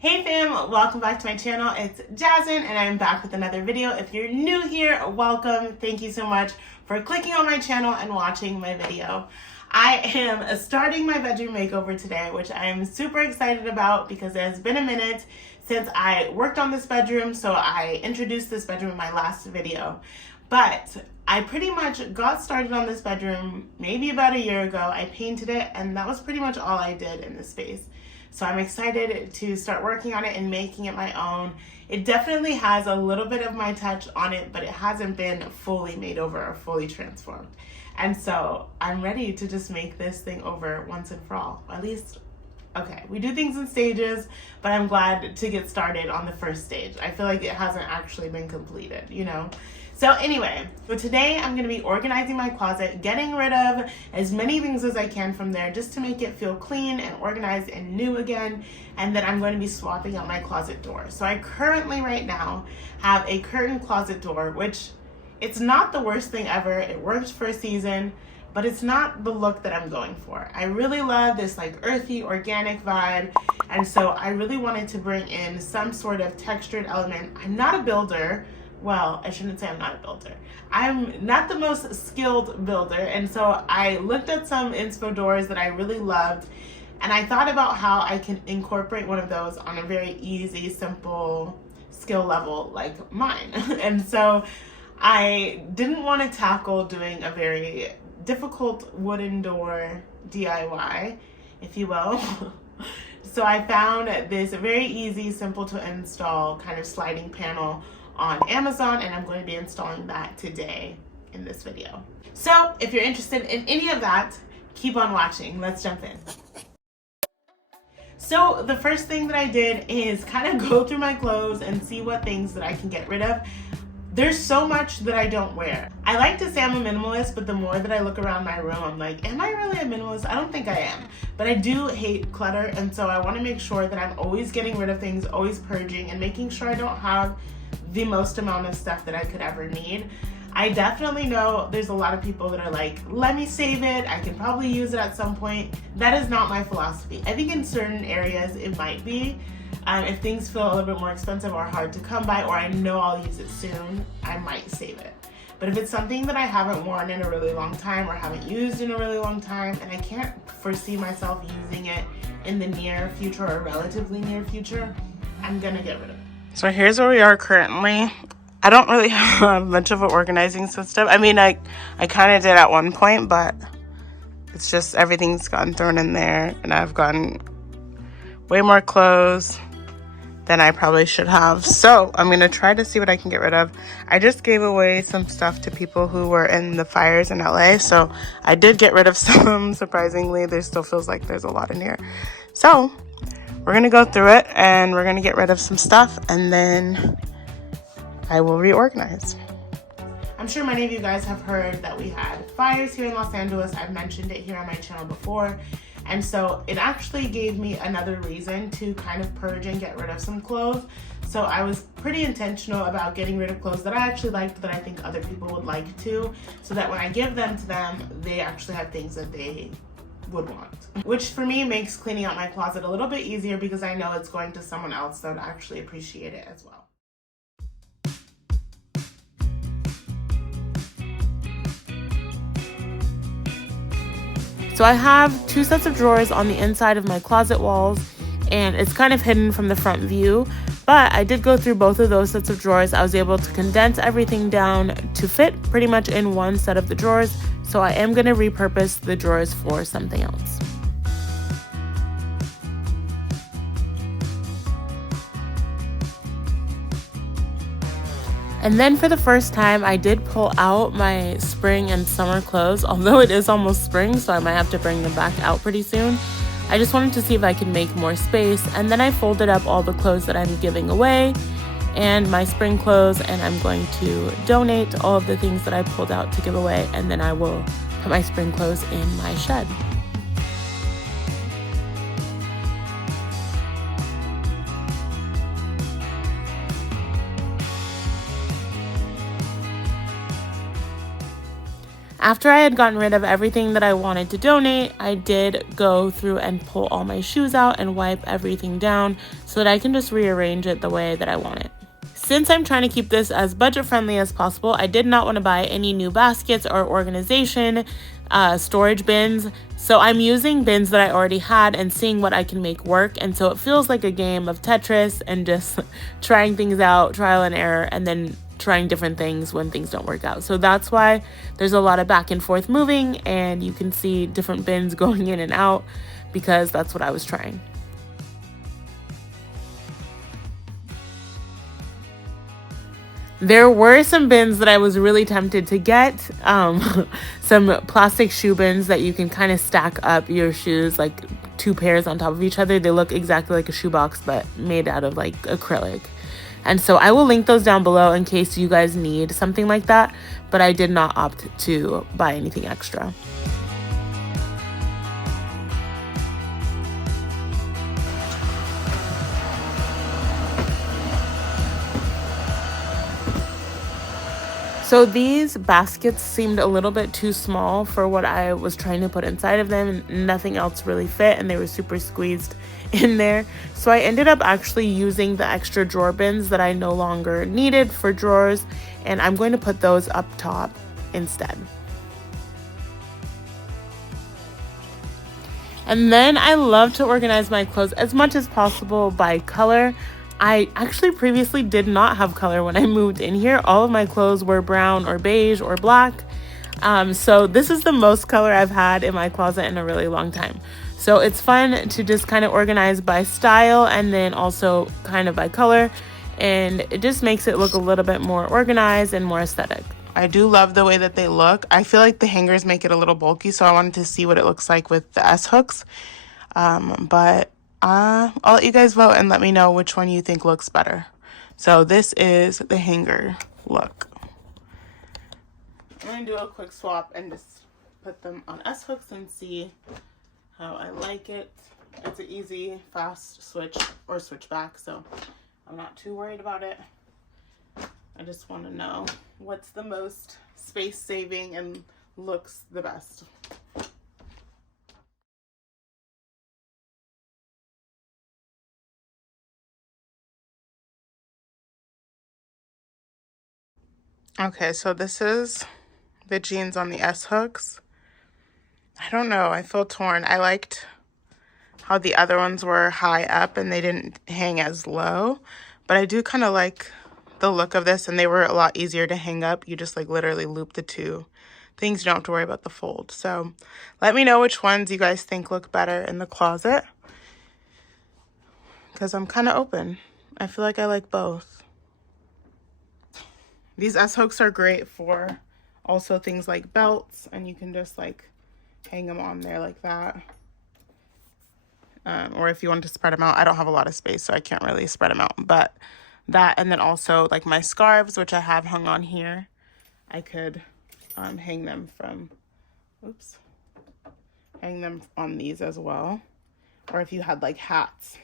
Hey fam, welcome back to my channel. It's Jasmine and I'm back with another video. If you're new here, welcome. Thank you so much for clicking on my channel and watching my video. I am starting my bedroom makeover today, which I am super excited about because it has been a minute since I worked on this bedroom, so I introduced this bedroom in my last video. But I pretty much got started on this bedroom maybe about a year ago. I painted it and that was pretty much all I did in this space. So I'm excited to start working on it and making it my own. It definitely has a little bit of my touch on it, but it hasn't been fully made over or fully transformed. And so I'm ready to just make this thing over once and for all. At least, okay, we do things in stages, but I'm glad to get started on the first stage. I feel like it hasn't actually been completed, you know? So anyway, so today I'm gonna be organizing my closet, getting rid of as many things as I can from there just to make it feel clean and organized and new again. And then I'm going to be swapping out my closet door. So I currently right now have a curtain closet door, which it's not the worst thing ever. It works for a season, but it's not the look that I'm going for. I really love this like earthy, organic vibe. And so I really wanted to bring in some sort of textured element. I'm not a builder. Well, I shouldn't say I'm not a builder. I'm not the most skilled builder, and so I looked at some inspo doors that I really loved, and I thought about how I can incorporate one of those on a very easy, simple skill level like mine. And so I didn't want to tackle doing a very difficult wooden door DIY, if you will. So I found this very easy, simple to install kind of sliding panel on Amazon, and I'm going to be installing that today in this video. So if you're interested in any of that, keep on watching. Let's jump in. So the first thing that I did is kind of go through my clothes and see what things that I can get rid of. There's so much that I don't wear. I like to say I'm a minimalist, but the more that I look around my room, I'm like, am I really a minimalist? I don't think I am, but I do hate clutter, and so I want to make sure that I'm always getting rid of things, always purging, and making sure I don't have the most amount of stuff that I could ever need. I definitely know there's a lot of people that are like, let me save it, I can probably use it at some point. That is not my philosophy. I think in certain areas it might be. If things feel a little bit more expensive or hard to come by, or I know I'll use it soon, I might save it. But if it's something that I haven't worn in a really long time or haven't used in a really long time, and I can't foresee myself using it in the near future or relatively near future, I'm gonna get rid of it. So here's where we are currently. I don't really have much of an organizing system. I mean, I kind of did at one point, but it's just everything's gotten thrown in there, and I've gotten way more clothes than I probably should have. So I'm going to try to see what I can get rid of. I just gave away some stuff to people who were in the fires in LA, so I did get rid of some. Surprisingly, there still feels like there's a lot in here. So we're going to go through it and we're going to get rid of some stuff, and then I will reorganize. I'm sure many of you guys have heard that we had fires here in Los Angeles. I've mentioned it here on my channel before. And so it actually gave me another reason to kind of purge and get rid of some clothes. So I was pretty intentional about getting rid of clothes that I actually liked, that I think other people would like too, so that when I give them to them, they actually have things that they would want. Which for me makes cleaning out my closet a little bit easier because I know it's going to someone else that would actually appreciate it as well. So I have two sets of drawers on the inside of my closet walls, and it's kind of hidden from the front view, but I did go through both of those sets of drawers. I was able to condense everything down to fit pretty much in one set of the drawers, so I am going to repurpose the drawers for something else. And then for the first time, I did pull out my spring and summer clothes, although it is almost spring, so I might have to bring them back out pretty soon. I just wanted to see if I could make more space, and then I folded up all the clothes that I'm giving away and my spring clothes, and I'm going to donate all of the things that I pulled out to give away, and then I will put my spring clothes in my shed. After I had gotten rid of everything that I wanted to donate, I did go through and pull all my shoes out and wipe everything down so that I can just rearrange it the way that I want it. Since I'm trying to keep this as budget friendly as possible, I did not want to buy any new baskets or organization storage bins. So I'm using bins that I already had and seeing what I can make work. And so it feels like a game of Tetris and just trying things out, trial and error, and then trying different things when things don't work out. So that's why there's a lot of back and forth moving, and you can see different bins going in and out because that's what I was trying. There were some bins that I was really tempted to get, some plastic shoe bins that you can kind of stack up your shoes, like 2 pairs on top of each other. They look exactly like a shoebox, but made out of like acrylic. And so I will link those down below in case you guys need something like that, but I did not opt to buy anything extra. So these baskets seemed a little bit too small for what I was trying to put inside of them, and nothing else really fit, and they were super squeezed in there. So I ended up actually using the extra drawer bins that I no longer needed for drawers, and I'm going to put those up top instead. And then I love to organize my clothes as much as possible by color. I actually previously did not have color when I moved in here. All of my clothes were brown or beige or black. So this is the most color I've had in my closet in a really long time. So it's fun to just kind of organize by style and then also kind of by color. And it just makes it look a little bit more organized and more aesthetic. I do love the way that they look. I feel like the hangers make it a little bulky, so I wanted to see what it looks like with the S-hooks. But I'll let you guys vote and let me know which one you think looks better. So this is the hanger look. I'm going to do a quick swap and just put them on S-hooks and see how I like it. It's an easy, fast switch or switch back, so I'm not too worried about it. I just want to know what's the most space saving and looks the best. Okay, so this is the jeans on the S-hooks. I don't know, I feel torn. I liked how the other ones were high up and they didn't hang as low, but I do kind of like the look of this, and they were a lot easier to hang up. You just like literally loop the 2 things. You don't have to worry about the fold. So let me know which ones you guys think look better in the closet, because I'm kind of open. I feel like I like both. These S-hooks are great for also things like belts, and you can just like hang them on there like that. Or if you want to spread them out. I don't have a lot of space, so I can't really spread them out. But that, and then also like my scarves, which I have hung on here, I could hang them from, hang them on these as well. Or if you had like hats.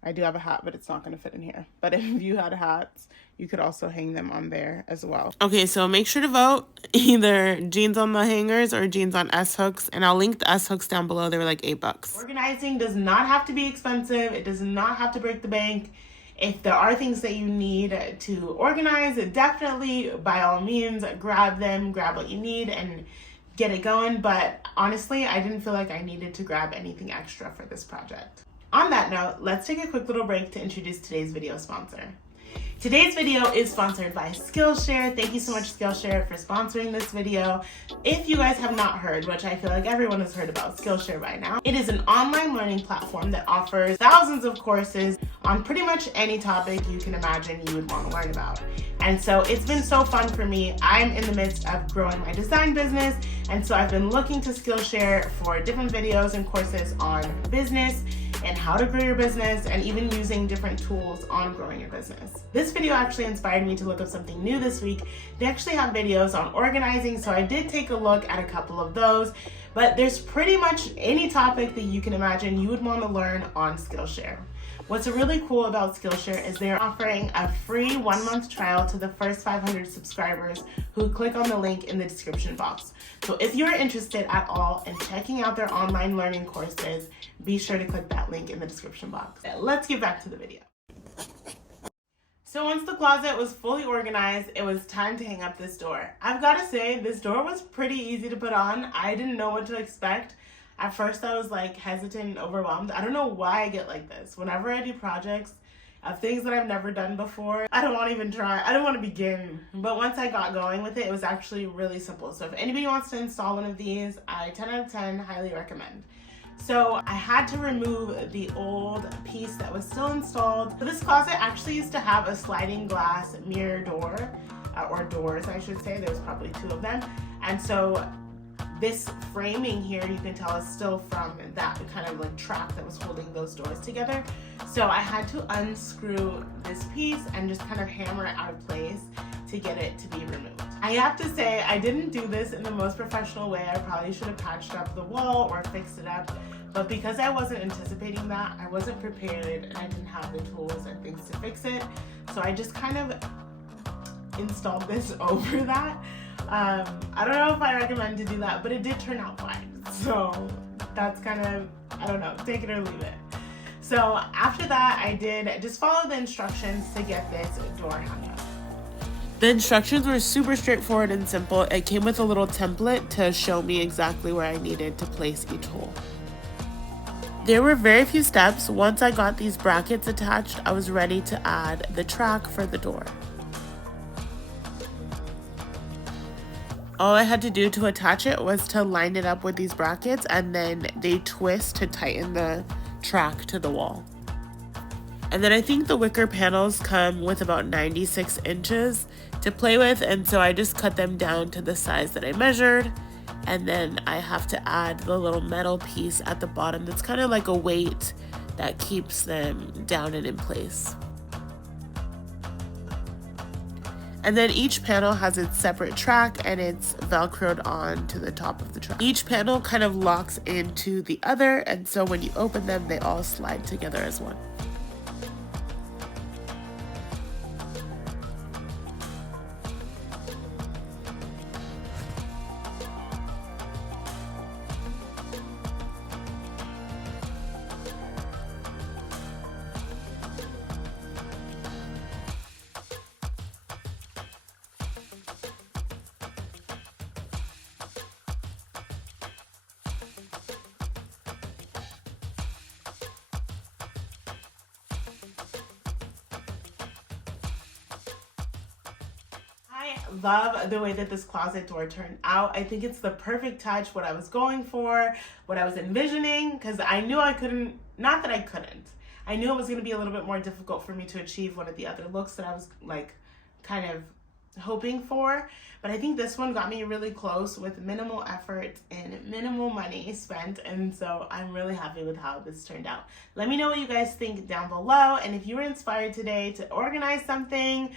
I do have a hat, but it's not going to fit in here. But if you had hats, you could also hang them on there as well. Okay, so make sure to vote either jeans on the hangers or jeans on S-hooks. And I'll link the S-hooks down below. They were like $8. Organizing does not have to be expensive. It does not have to break the bank. If there are things that you need to organize, definitely, by all means, grab them, grab what you need, and get it going. But honestly, I didn't feel like I needed to grab anything extra for this project. On that note, let's take a quick little break to introduce today's video sponsor. Today's video is sponsored by Skillshare. Thank you so much, Skillshare, for sponsoring this video. If you guys have not heard, which I feel like everyone has heard about Skillshare by now, it is an online learning platform that offers thousands of courses on pretty much any topic you can imagine you would want to learn about. And so it's been so fun for me. I'm in the midst of growing my design business, and so I've been looking to Skillshare for different videos and courses on business and how to grow your business, and even using different tools on growing your business. This video actually inspired me to look up something new this week. They actually have videos on organizing, so I did take a look at a couple of those, but there's pretty much any topic that you can imagine you would want to learn on Skillshare. What's really cool about Skillshare is they're offering a free 1-month trial to the first 500 subscribers who click on the link in the description box. So if you're interested at all in checking out their online learning courses, be sure to click that link in the description box. Let's get back to the video. So once the closet was fully organized, it was time to hang up this door. I've got to say, this door was pretty easy to put on. I didn't know what to expect. At first I was like hesitant and overwhelmed. I don't know why I get like this. Whenever I do projects of things that I've never done before, I don't want to even try. I don't want to begin. But once I got going with it, it was actually really simple. So if anybody wants to install one of these, I 10 out of 10 highly recommend. So I had to remove the old piece that was still installed. So this closet actually used to have a sliding glass mirror door, or doors I should say. There's probably 2 of them. And so this framing here, you can tell, is still from that kind of like track that was holding those doors together. So I had to unscrew this piece and just kind of hammer it out of place to get it to be removed. I have to say, I didn't do this in the most professional way. I probably should have patched up the wall or fixed it up. But because I wasn't anticipating that, I wasn't prepared, and I didn't have the tools and things to fix it. So I just kind of installed this over that. I don't know if I recommend to do that, but it did turn out fine. So that's kind of, I don't know, take it or leave it. So after that, I did just follow the instructions to get this door hung up. The instructions were super straightforward and simple. It came with a little template to show me exactly where I needed to place each hole. There were very few steps. Once I got these brackets attached, I was ready to add the track for the door. All I had to do to attach it was to line it up with these brackets, and then they twist to tighten the track to the wall. And then I think the wicker panels come with about 96 inches to play with, and so I just cut them down to the size that I measured. And then I have to add the little metal piece at the bottom that's kind of like a weight that keeps them down and in place. And then each panel has its separate track, and it's velcroed on to the top of the track. Each panel kind of locks into the other, and so when you open them, they all slide together as one. I love the way that this closet door turned out. I think it's the perfect touch, what I was going for, what I was envisioning, because I knew I couldn't, not that I couldn't, I knew it was going to be a little bit more difficult for me to achieve one of the other looks that I was like kind of hoping for, but I think this one got me really close with minimal effort and minimal money spent, and so I'm really happy with how this turned out. Let me know what you guys think down below, and if you were inspired today to organize something,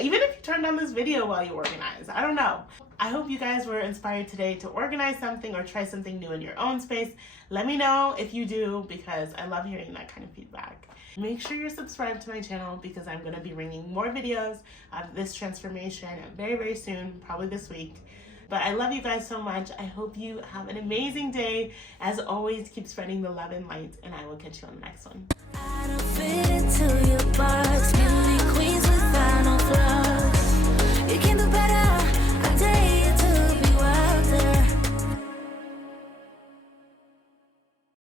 even if you turned on this video while you organize, I don't know. I hope you guys were inspired today to organize something or try something new in your own space. Let me know if you do, because I love hearing that kind of feedback. Make sure you're subscribed to my channel, because I'm going to be bringing more videos of this transformation very, very soon, probably this week. But I love you guys so much. I hope you have an amazing day. As always, keep spreading the love and light, and I will catch you on the next one. I don't fit into your box. Beauty queens without no flaws. You can do better.